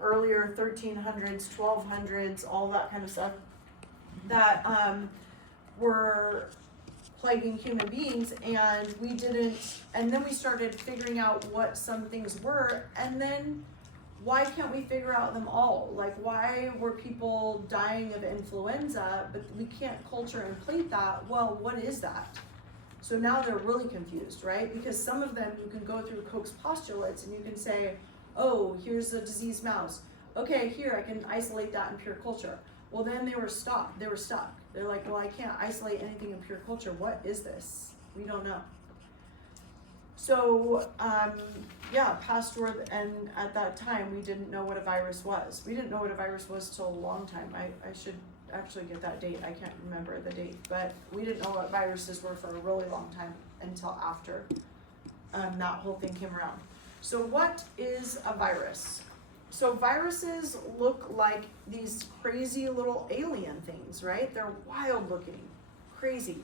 earlier 1300s, 1200s, all that kind of stuff, that were plaguing human beings, and we didn't, and then we started figuring out what some things were, and then why can't we figure out them all? Like, why were people dying of influenza, but we can't culture and plate that? Well, what is that? So now they're really confused, right? Because some of them you can go through Koch's postulates and you can say, oh, here's a diseased mouse. Okay, here, I can isolate that in pure culture. Well, then they were stuck. They're like, well, I can't isolate anything in pure culture. What is this? We don't know. So, yeah, Pasteur, and at that time, we didn't know what a virus was. We didn't know what a virus was till a long time. I should actually get that date. I can't remember the date. But we didn't know what viruses were for a really long time until after that whole thing came around. So what is a virus? So viruses look like these crazy little alien things, right? They're wild looking, crazy.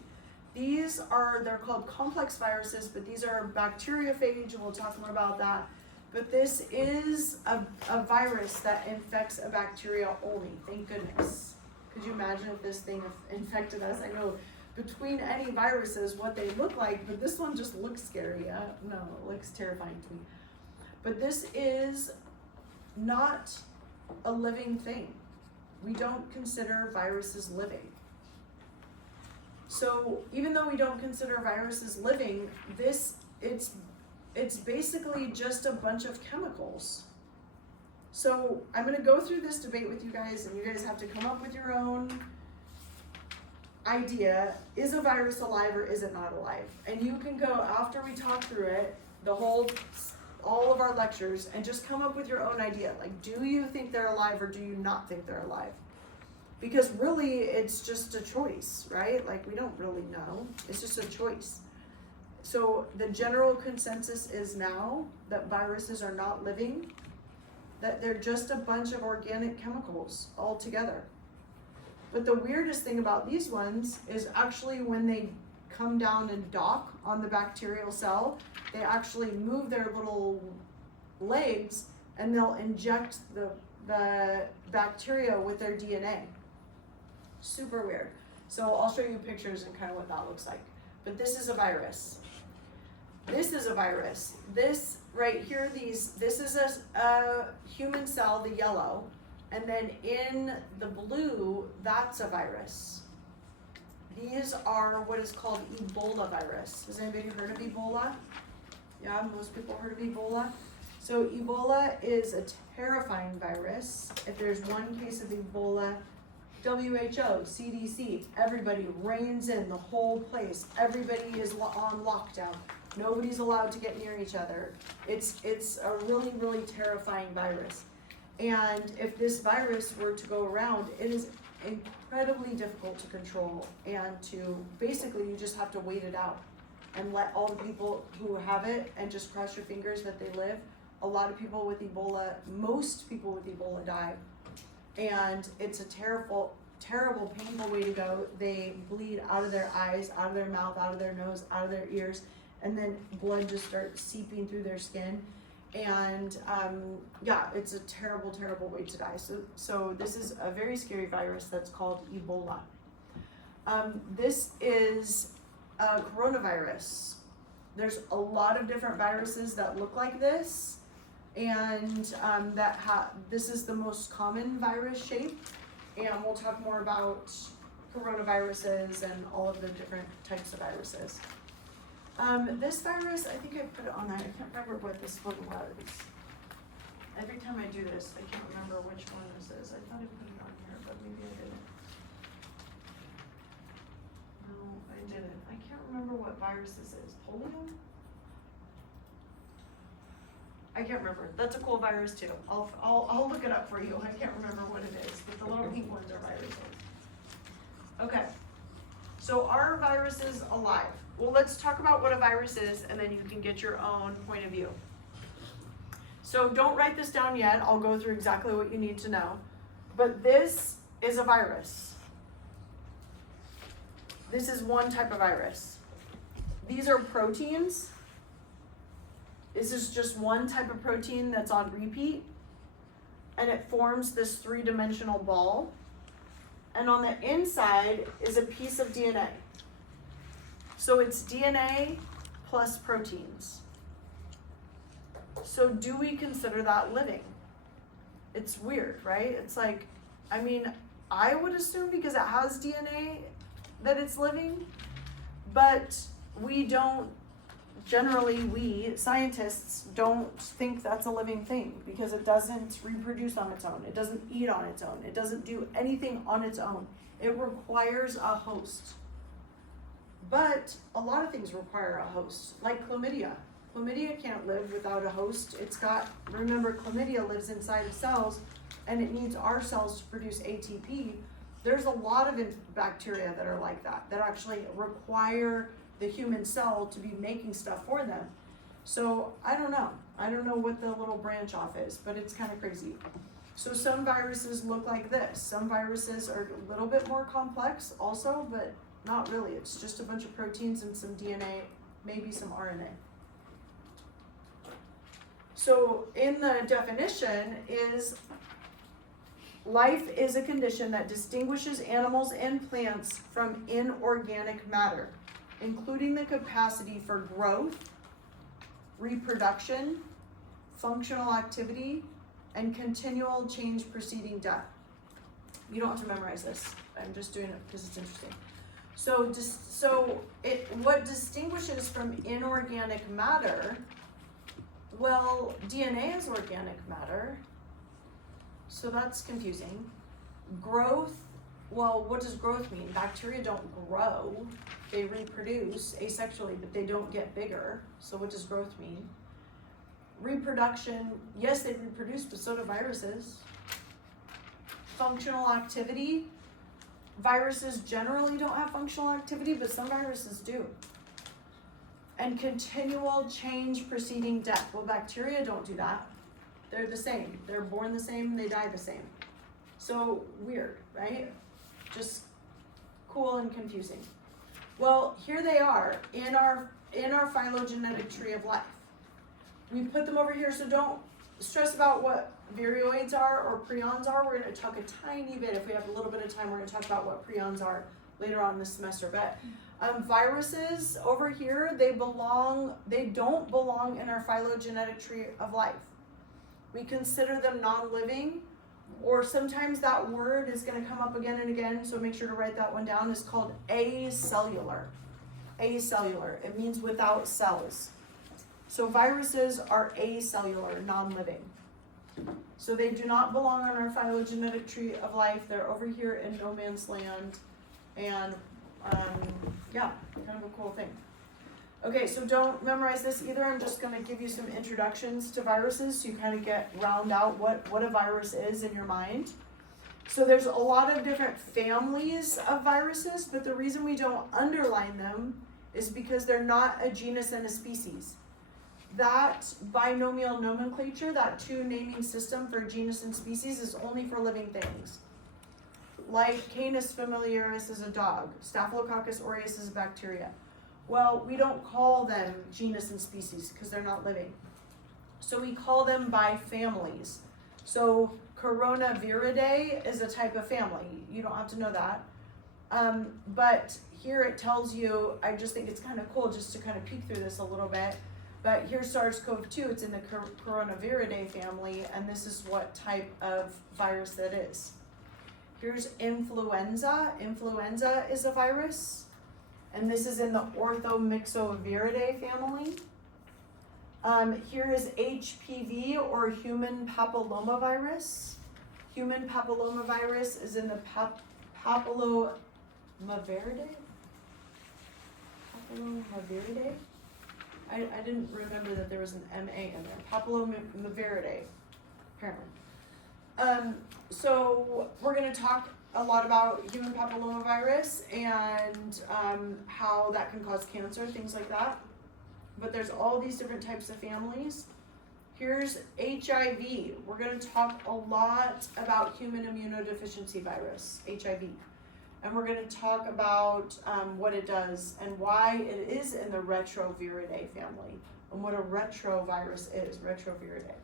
They're called complex viruses, but these are bacteriophage, and we'll talk more about that. But this is a virus that infects a bacteria only, thank goodness. Could you imagine if this thing infected us? I know between any viruses what they look like, but this one just looks scary. No, it looks terrifying to me. But this is not a living thing. We don't consider viruses living. So even though we don't consider viruses living, it's basically just a bunch of chemicals. So I'm going to go through this debate with you guys, and you guys have to come up with your own idea. Is a virus alive or is it not alive? And you can go, after we talk through it, all of our lectures, and just come up with your own idea. Like, do you think they're alive or do you not think they're alive? Because really, it's just a choice, right? Like, we don't really know. It's just a choice. So the general consensus is now that viruses are not living, that they're just a bunch of organic chemicals all together. But the weirdest thing about these ones is actually when they come down and dock on the bacterial cell, they actually move their little legs and they'll inject the bacteria with their DNA. Super weird. So I'll show you pictures and kind of what that looks like. But this is a virus. This is a virus. This right here, this is a human cell, the yellow, and then in the blue, that's a virus. These are what is called Ebola virus. Has anybody heard of Ebola? Yeah, most people heard of Ebola. So Ebola is a terrifying virus. If there's one case of Ebola, WHO, CDC, everybody reins in the whole place. Everybody is on lockdown. Nobody's allowed to get near each other. It's a really, really terrifying virus. And if this virus were to go around, it is incredibly difficult to control, and to basically you just have to wait it out and let all the people who have it, and just cross your fingers that they live. A lot of people with Ebola, most people with Ebola die, and it's a terrible, painful way to go. They bleed out of their eyes, out of their mouth, out of their nose, out of their ears, and then blood just starts seeping through their skin. And yeah, it's a terrible, terrible way to die. So this is a very scary virus that's called Ebola. This is a coronavirus. There's a lot of different viruses that look like this, and this is the most common virus shape. And we'll talk more about coronaviruses and all of the different types of viruses. This virus, I think I put it on there. I can't remember what this one was. Every time I do this, I can't remember which one this is. I thought I put it on here, but maybe I didn't. No, I didn't. I can't remember what virus this is. Polio? I can't remember. That's a cool virus too. I'll look it up for you. I can't remember what it is, but the little pink ones are viruses. Okay. So are viruses alive? Well, let's talk about what a virus is, and then you can get your own point of view. So don't write this down yet. I'll go through exactly what you need to know. But this is a virus. This is one type of virus. These are proteins. This is just one type of protein that's on repeat. and it forms this three-dimensional ball. And on the inside is a piece of DNA. So it's DNA plus proteins. So do we consider that living? It's weird, right? It's like, I mean, I would assume because it has DNA that it's living, but we don't, generally we, scientists, don't think that's a living thing because it doesn't reproduce on its own. It doesn't eat on its own. It doesn't do anything on its own. It requires a host. But a lot of things require a host, like chlamydia. Chlamydia can't live without a host. It's got, remember, chlamydia lives inside of cells and it needs our cells to produce ATP. There's a lot of bacteria that are like that actually require the human cell to be making stuff for them. So I don't know what the little branch off is, but it's kind of crazy. So some viruses look like this. Some viruses are a little bit more complex also, but not really. It's just a bunch of proteins and some DNA, maybe some RNA. So in the definition is, life is a condition that distinguishes animals and plants from inorganic matter, including the capacity for growth, reproduction, functional activity, and continual change preceding death. You don't have to memorize this. I'm just doing it because it's interesting. What distinguishes from inorganic matter? Well, DNA is organic matter, so that's confusing. Growth, well, what does growth mean? Bacteria don't grow, they reproduce asexually, but they don't get bigger, so what does growth mean? Reproduction, yes, they reproduce, but so do viruses. Functional activity, viruses generally don't have functional activity, but some viruses do. And continual change preceding death. Well, bacteria don't do that. They're the same. They're born the same, they die the same. So weird, right? Just cool and confusing. Well, here they are in our phylogenetic tree of life. We put them over here, so don't stress about what viroids are or prions are. We're going to talk a tiny bit, if we have a little bit of time, we're going to talk about what prions are later on this semester. But viruses over here, they don't belong in our phylogenetic tree of life. We consider them non-living, or sometimes that word is going to come up again and again, so make sure to write that one down. It's called acellular. Acellular, it means without cells. So viruses are acellular, non-living. So they do not belong on our phylogenetic tree of life. They're over here in no man's land. And yeah, kind of a cool thing. Okay, so don't memorize this either. I'm just going to give you some introductions to viruses so you kind of round out what a virus is in your mind. So there's a lot of different families of viruses, but the reason we don't underline them is because they're not a genus and a species. That binomial nomenclature, that two naming system for genus and species, is only for living things. Like Canis familiaris is a dog, Staphylococcus aureus is a bacteria. Well, we don't call them genus and species because they're not living. So we call them by families. So Coronaviridae is a type of family. You don't have to know that. But here it tells you, I just think it's kind of cool just to kind of peek through this a little bit. But here's SARS-CoV-2, it's in the Coronaviridae family, and this is what type of virus that is. Here's influenza. Influenza is a virus, and this is in the Orthomyxoviridae family. Here is HPV, or human papillomavirus. Human papillomavirus is in the Papillomaviridae? Papillomaviridae? I didn't remember that there was an MA in there. Papillomaviridae, apparently. So we're going to talk a lot about human papillomavirus and how that can cause cancer, things like that. But there's all these different types of families. Here's HIV. We're going to talk a lot about human immunodeficiency virus, HIV. And we're going to talk about what it does and why it is in the Retroviridae family and what a retrovirus is, Retroviridae.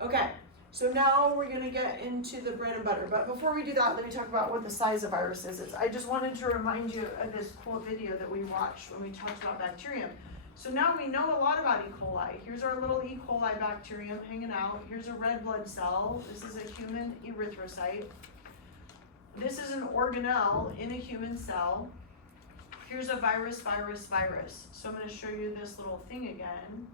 Okay, So now we're gonna get into the bread and butter, but before we do that, let me talk about what the size of viruses is. I just wanted to remind you of this cool video that we watched when we talked about bacterium. So now we know a lot about E. coli. Here's our little E. coli bacterium hanging out. Here's a red blood cell. This is a human erythrocyte. This is an organelle in a human cell. Here's a virus, virus, virus. So I'm gonna show you this little thing again.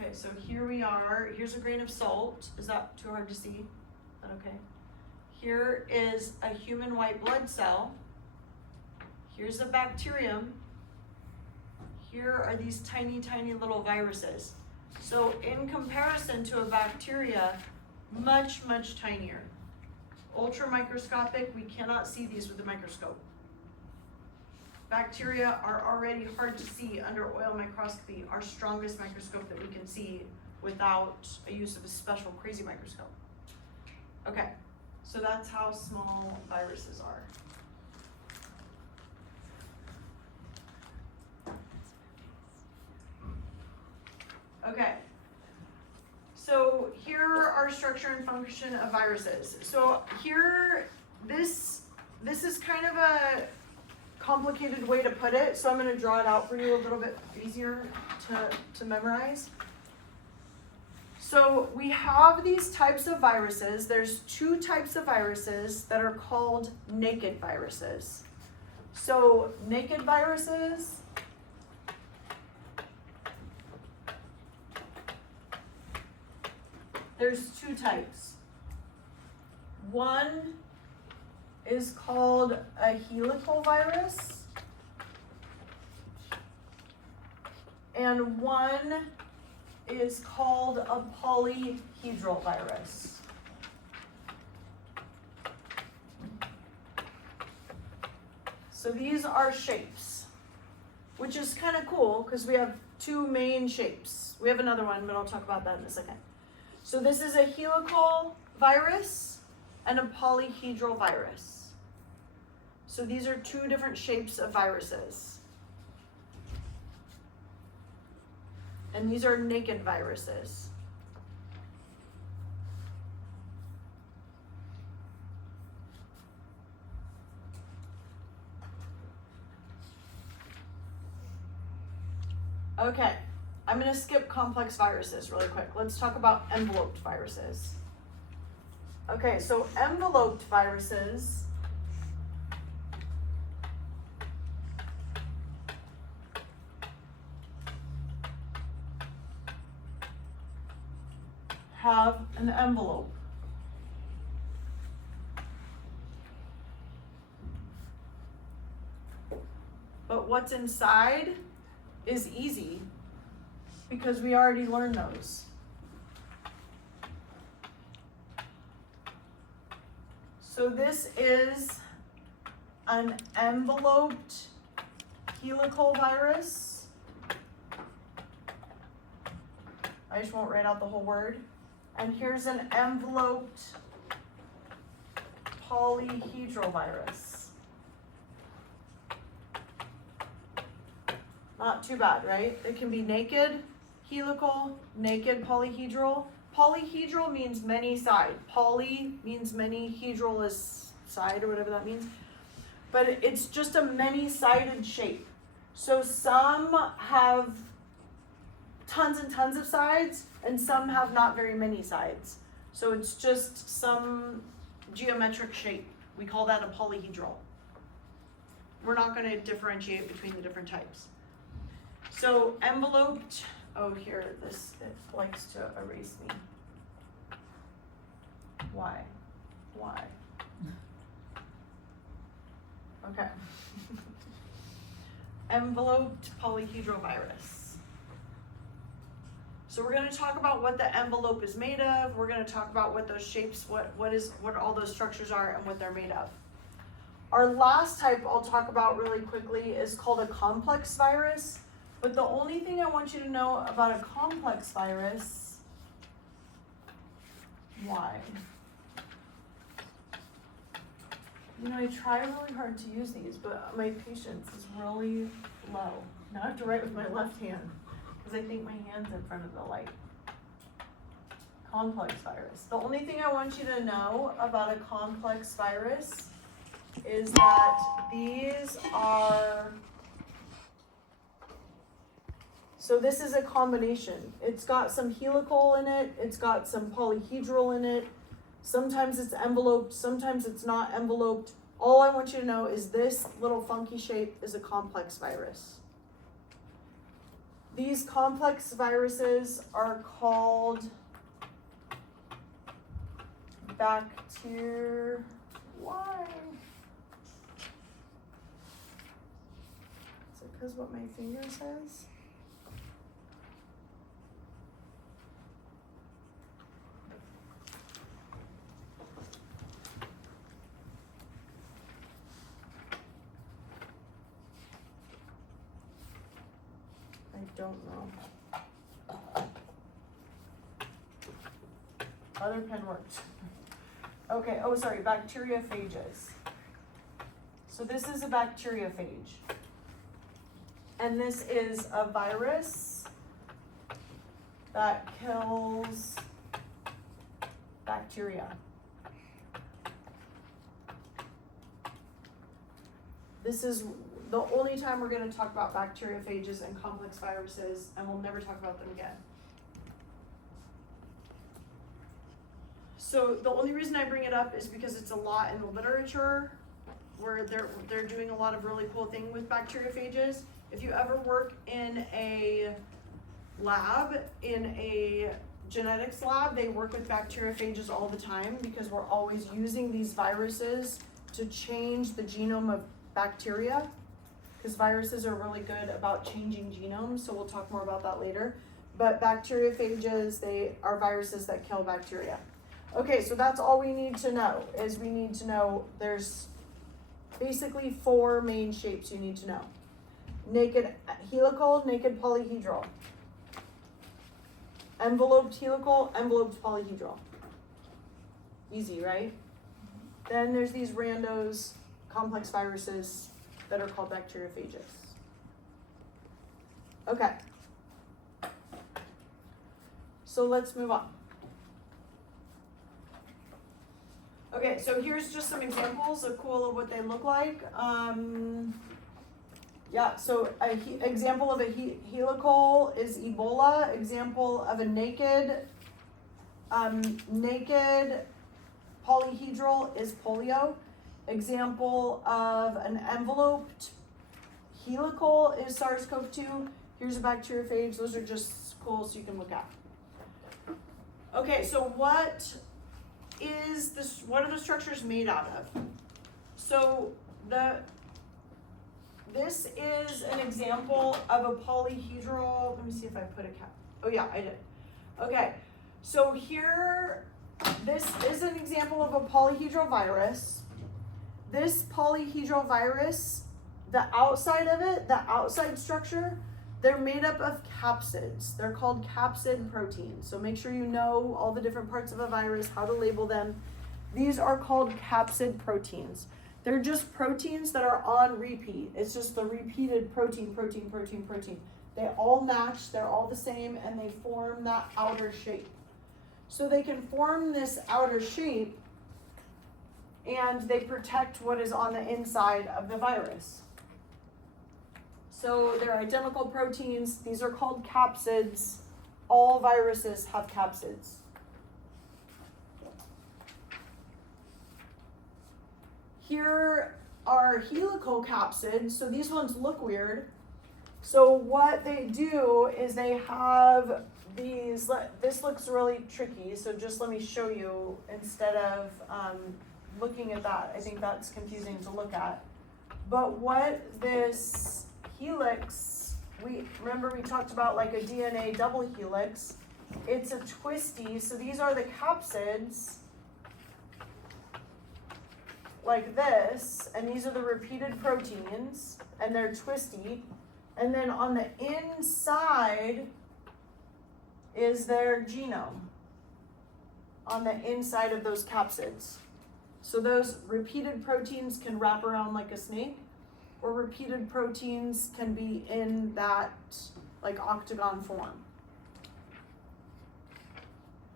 Okay, so here we are. Here's a grain of salt. Is that too hard to see? Is that okay? Here is a human white blood cell. Here's a bacterium. Here are these tiny, tiny little viruses. So in comparison to a bacteria, much, much tinier. Ultra microscopic, we cannot see these with a microscope. Bacteria are already hard to see under oil microscopy, our strongest microscope that we can see without a use of a special crazy microscope. Okay, so that's how small viruses are. Okay, so here are our structure and function of viruses. So here, this is kind of a complicated way to put it, so I'm going to draw it out for you a little bit easier to memorize. So we have these types of viruses. There's two types of viruses that are called naked viruses. So naked viruses there's two types. One is called a helical virus, and one is called a polyhedral virus. So these are shapes, which is kind of cool because we have two main shapes. We have another one, but I'll talk about that in a second. So this is a helical virus and a polyhedral virus. So these are two different shapes of viruses. And these are naked viruses. Okay, I'm going to skip complex viruses really quick. Let's talk about enveloped viruses. Okay, so enveloped viruses have an envelope. But what's inside is easy because we already learned those. So this is an enveloped helical virus. I just won't write out the whole word. And here's an enveloped polyhedral virus. Not too bad, right? It can be naked, helical, naked, polyhedral. Polyhedral means many side. Poly means many, hedral is side or whatever that means. But it's just a many-sided shape. So some have tons and tons of sides, and some have not very many sides. So it's just some geometric shape. We call that a polyhedral. We're not going to differentiate between the different types. So enveloped, oh here, this, it likes to erase me. Why? Why? Okay. Enveloped polyhedral virus. So we're going to talk about what the envelope is made of. We're going to talk about what those shapes, what all those structures are and what they're made of. Our last type I'll talk about really quickly is called a complex virus. But the only thing I want you to know about a complex virus, why? You know, I try really hard to use these, but my patience is really low. Now I have to write with my left hand, because I think my hand's in front of the light. Complex virus. The only thing I want you to know about a complex virus is that these are, so this is a combination. It's got some helical in it, it's got some polyhedral in it. Sometimes it's enveloped, sometimes it's not enveloped. All I want you to know is this little funky shape is a complex virus. These complex viruses are called bacteria. Why? Is it because what my finger says? I don't know. Other pen worked. Okay, oh sorry, bacteriophages. So this is a bacteriophage. And this is a virus that kills bacteria. This is the only time we're going to talk about bacteriophages and complex viruses, and we'll never talk about them again. So the only reason I bring it up is because it's a lot in the literature where they're doing a lot of really cool things with bacteriophages. If you ever work in a lab, in a genetics lab, they work with bacteriophages all the time because we're always using these viruses to change the genome of bacteria, because viruses are really good about changing genomes, so we'll talk more about that later. But bacteriophages, they are viruses that kill bacteria. Okay, so that's all we need to know, is we need to know there's basically 4 main shapes you need to know. Naked helical, naked polyhedral. Enveloped helical, enveloped polyhedral. Easy, right? Then there's these randos, complex viruses that are called bacteriophages. Okay. So let's move on. Okay, so here's just some examples of what they look like. Yeah, so an example of a helical is Ebola. Example of a naked polyhedral is polio. Example of an enveloped helical is SARS-CoV-2. Here's a bacteriophage. Those are just cool so you can look at. Okay, so what are the structures made out of? So this is an example of a polyhedral. Let me see if I put a cap. Oh yeah, I did. Okay, so here, this is an example of a polyhedral virus. This polyhedral virus, the outside of it, the outside structure, they're made up of capsids. They're called capsid proteins. So make sure you know all the different parts of a virus, how to label them. These are called capsid proteins. They're just proteins that are on repeat. It's just the repeated protein. They all match, they're all the same, and they form that outer shape. So they can form this outer shape, and they protect what is on the inside of the virus. So they're identical proteins. These are called capsids. All viruses have capsids. Here are helical capsids. So these ones look weird. So what they do is they have these, this looks really tricky, so just let me show you instead of looking at that. I think that's confusing to look at. But what this helix, we talked about like a DNA double helix. It's a twisty, so these are the capsids like this, and these are the repeated proteins, and they're twisty. And then on the inside is their genome, on the inside of those capsids. So those repeated proteins can wrap around like a snake, or repeated proteins can be in that like octagon form.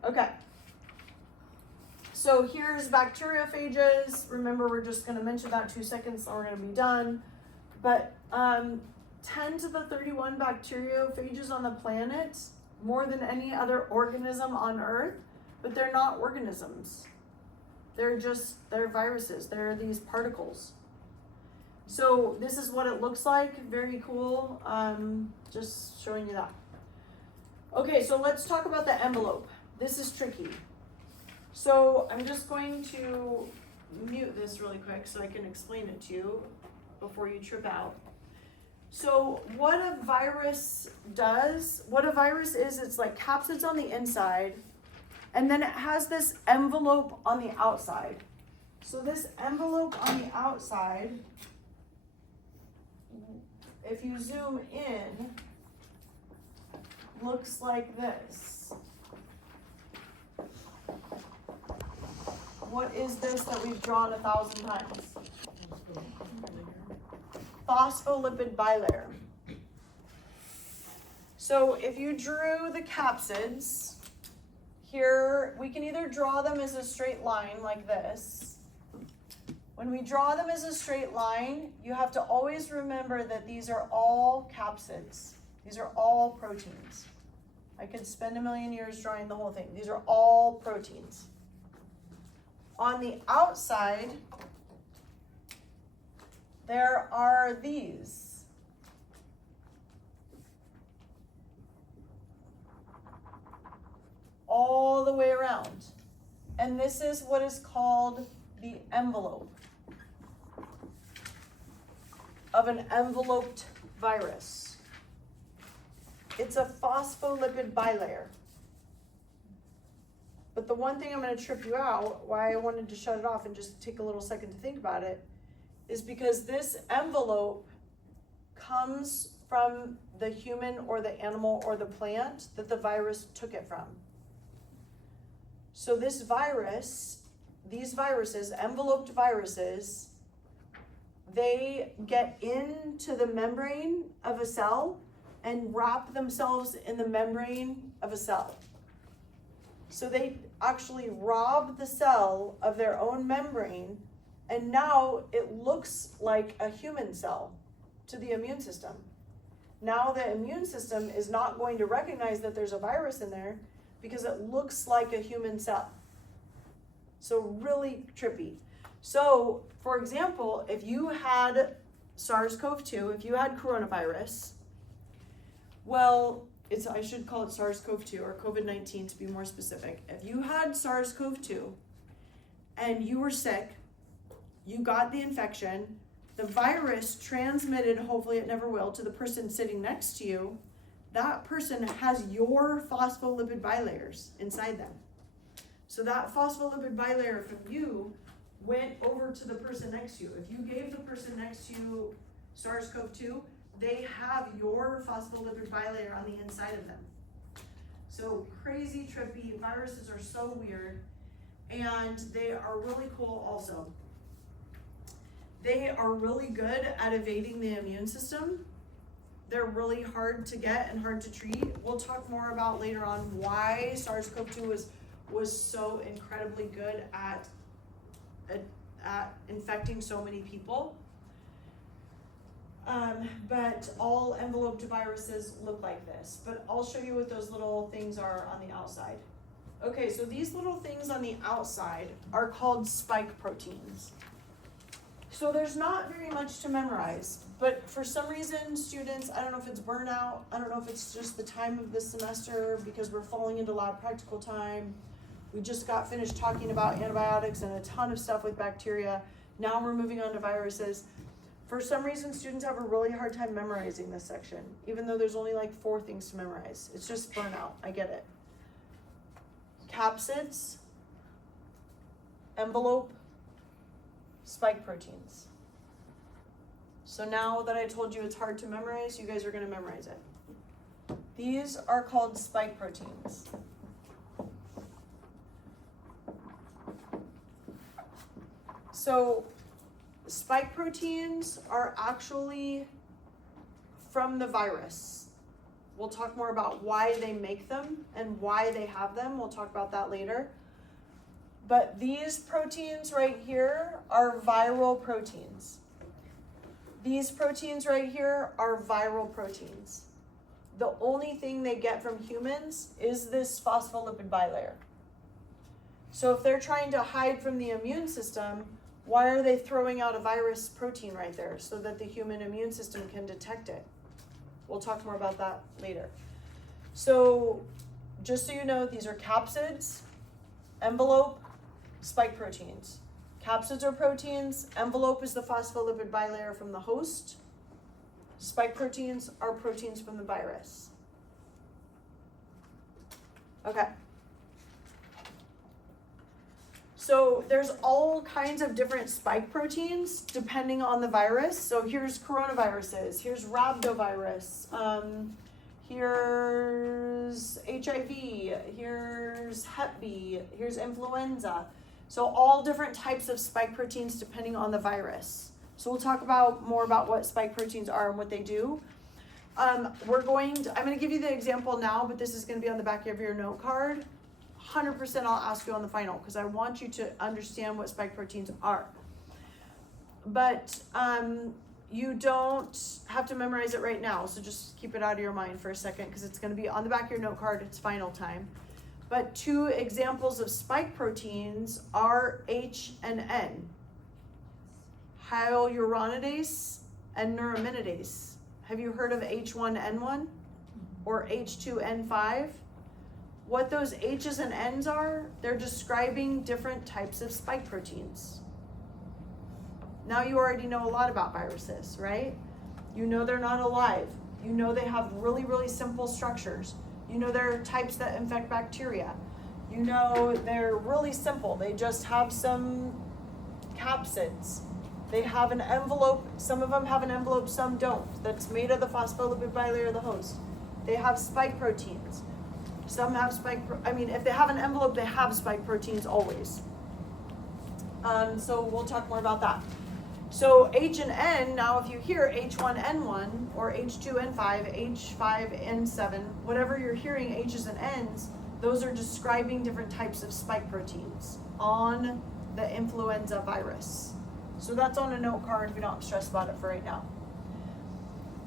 Okay. So here's bacteriophages. Remember, we're just going to mention that 2 seconds, and we're going to be done. But 10 to the 31 bacteriophages on the planet, more than any other organism on Earth, but they're not organisms. They're viruses. They're these particles. So this is what it looks like. Very cool. Just showing you that. Okay, so let's talk about the envelope. This is tricky. So I'm just going to mute this really quick so I can explain it to you before you trip out. So what a virus does, what a virus is, it's like capsids on the inside, and then it has this envelope on the outside. So this envelope on the outside, if you zoom in, looks like this. What is this that we've drawn 1,000 times? Phospholipid bilayer. So if you drew the capsids, here we can either draw them as a straight line like this. When we draw them as a straight line, you have to always remember that these are all capsids. These are all proteins. I could spend a million years drawing the whole thing. These are all proteins. On the outside, there are these. All the way around. And this is what is called the envelope of an enveloped virus. It's a phospholipid bilayer. But the one thing I'm going to trip you out, why I wanted to shut it off and just take a little second to think about it, is because this envelope comes from the human or the animal or the plant that the virus took it from. So this virus, these viruses, enveloped viruses, they get into the membrane of a cell and wrap themselves in the membrane of a cell. So they actually rob the cell of their own membrane, and now it looks like a human cell to the immune system. Now the immune system is not going to recognize that there's a virus in there because it looks like a human cell. So really trippy. So, for example, if you had SARS-CoV-2, if you had coronavirus, well, I should call it SARS-CoV-2 or COVID-19 to be more specific. If you had SARS-CoV-2 and you were sick, you got the infection, the virus transmitted, hopefully it never will, to the person sitting next to you, that person has your phospholipid bilayers inside them. So that phospholipid bilayer from you went over to the person next to you. If you gave the person next to you SARS-CoV-2, they have your phospholipid bilayer on the inside of them. So crazy, trippy. Viruses are so weird, and they are really cool also. They are really good at evading the immune system. They're really hard to get and hard to treat. We'll talk more about later on why SARS-CoV-2 was so incredibly good at infecting so many people. But all enveloped viruses look like this. But I'll show you what those little things are on the outside. Okay, so these little things on the outside are called spike proteins. So there's not very much to memorize, but for some reason, students, I don't know if it's burnout, I don't know if it's just the time of this semester because we're falling into lab practical time. We just got finished talking about antibiotics and a ton of stuff with bacteria. Now we're moving on to viruses. For some reason, students have a really hard time memorizing this section, even though there's only like 4 things to memorize. It's just burnout, I get it. Capsids, envelope, spike proteins. So now that I told you it's hard to memorize, you guys are going to memorize it. These are called spike proteins. So spike proteins are actually from the virus. We'll talk more about why they make them and why they have them. We'll talk about that later. But these proteins right here are viral proteins. These proteins right here are viral proteins. The only thing they get from humans is this phospholipid bilayer. So if they're trying to hide from the immune system, why are they throwing out a virus protein right there so that the human immune system can detect it? We'll talk more about that later. So just so you know, these are capsids, envelope, spike proteins. Capsids are proteins, envelope is the phospholipid bilayer from the host, spike proteins are proteins from the virus. Okay. So there's all kinds of different spike proteins depending on the virus. So here's coronaviruses, here's rhabdovirus, here's HIV, here's Hep B, here's influenza. So all different types of spike proteins depending on the virus. So we'll talk about more about what spike proteins are and what they do. I'm going to give you the example now, but this is going to be on the back of your note card. 100% I'll ask you on the final because I want you to understand what spike proteins are. But you don't have to memorize it right now, so just keep it out of your mind for a second because it's going to be on the back of your note card. It's final time. But two examples of spike proteins are H and N. Hyaluronidase and neuraminidase. Have you heard of H1N1 or H2N5? What those H's and N's are, they're describing different types of spike proteins. Now you already know a lot about viruses, right? You know they're not alive. You know they have really, really simple structures. You know there are types that infect bacteria. You know they're really simple. They just have some capsids. They have an envelope. Some of them have an envelope, some don't. That's made of the phospholipid bilayer of the host. They have spike proteins. Some have if they have an envelope, they have spike proteins always. So we'll talk more about that. So H and N, now if you hear H1N1 or H2N5, H5N7, whatever you're hearing H's and N's, those are describing different types of spike proteins on the influenza virus. So that's on a note card. We don't have to stress about it for right now.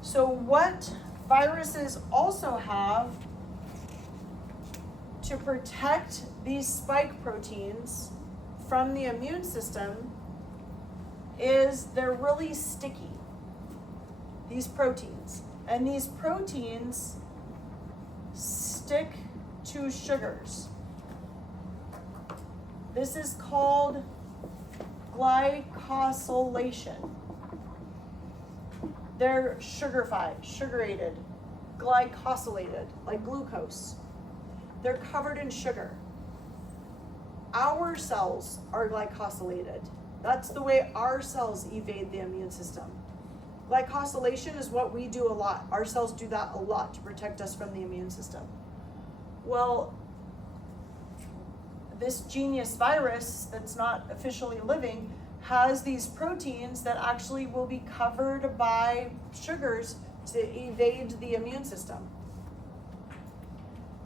So what viruses also have to protect these spike proteins from the immune system is they're really sticky, these proteins. And these proteins stick to sugars. This is called glycosylation. They're sugarated, glycosylated, like glucose. They're covered in sugar. Our cells are glycosylated. That's the way our cells evade the immune system. Glycosylation is what we do a lot. Our cells do that a lot to protect us from the immune system. Well, this genius virus that's not officially living has these proteins that actually will be covered by sugars to evade the immune system.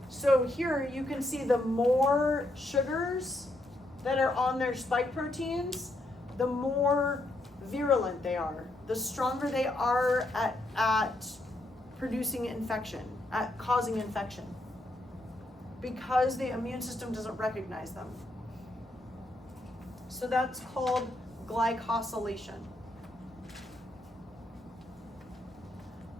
So here you can see the more sugars that are on their spike proteins, the more virulent they are, the stronger they are at producing infection, at causing infection, because the immune system doesn't recognize them. So that's called glycosylation.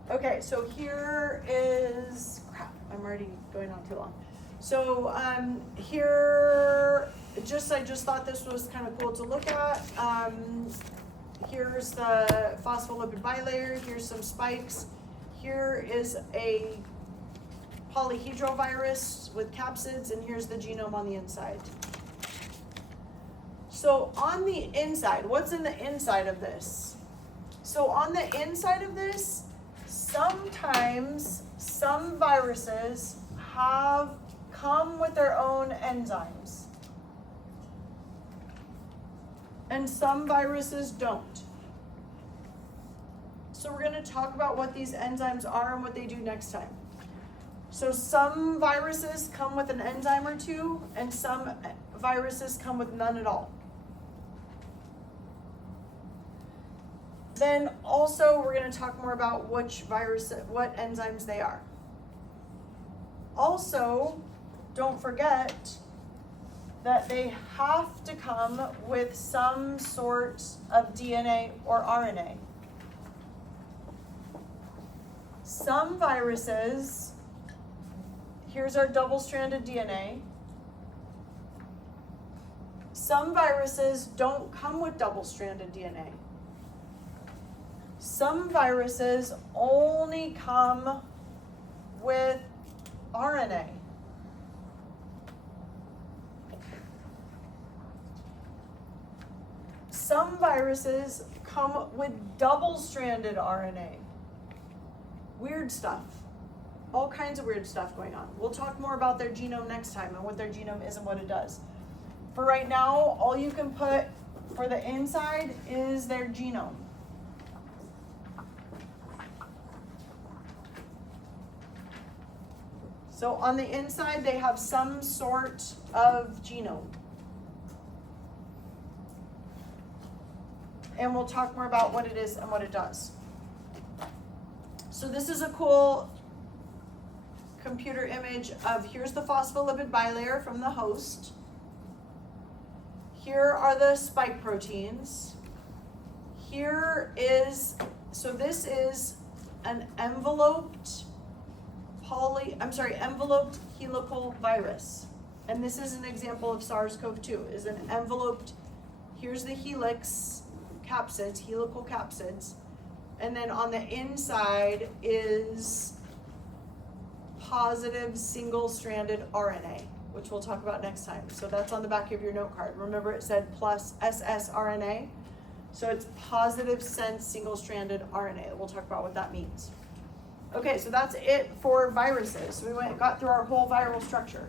Okay, so here is, crap, I'm already going on too long. So here, I just thought this was kind of cool to look at. Here's the phospholipid bilayer, here's some spikes. Here is a polyhedral virus with capsids, and here's the genome on the inside. So on the inside, what's in the inside of this? So on the inside of this, sometimes some viruses come with their own enzymes. And some viruses don't. So we're going to talk about what these enzymes are and what they do next time. So some viruses come with an enzyme or two, and some viruses come with none at all. Then also we're going to talk more about what enzymes they are. Also, don't forget that they have to come with some sort of DNA or RNA. Some viruses, here's our double-stranded DNA. Some viruses don't come with double-stranded DNA. Some viruses only come with RNA. Some viruses come with double-stranded RNA. Weird stuff. All kinds of weird stuff going on. We'll talk more about their genome next time and what their genome is and what it does. For right now, all you can put for the inside is their genome. So on the inside, they have some sort of genome. And we'll talk more about what it is and what it does. So this is a cool computer image of, here's the phospholipid bilayer from the host. Here are the spike proteins. This is an enveloped helical virus. And this is an example of SARS-CoV-2, is an enveloped, here's the helix capsids, helical capsids. And then on the inside is positive single-stranded RNA, which we'll talk about next time. So that's on the back of your note card. Remember it said plus ssRNA? So it's positive sense single-stranded RNA. We'll talk about what that means. Okay, so that's it for viruses. So we got through our whole viral structure.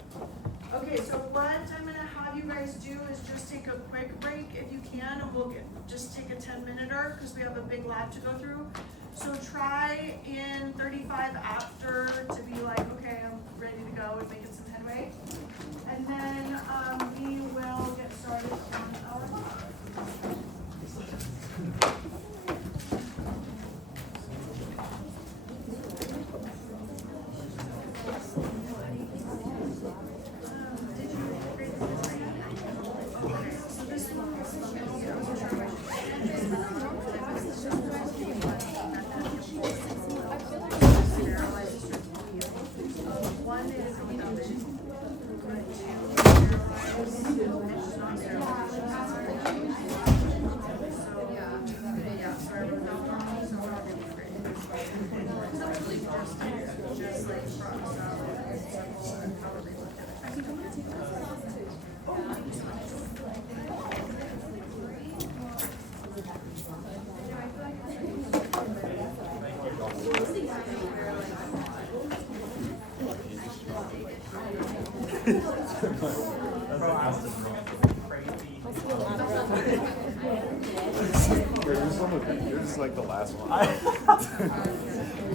Okay, so what I'm gonna have you guys do is just take a quick break if you can, and we'll just take a 10-minute because we have a big lab to go through. So try in 35 after to be like, okay, I'm ready to go and making some headway. And then we will get started on our lab. Yours is like the last one.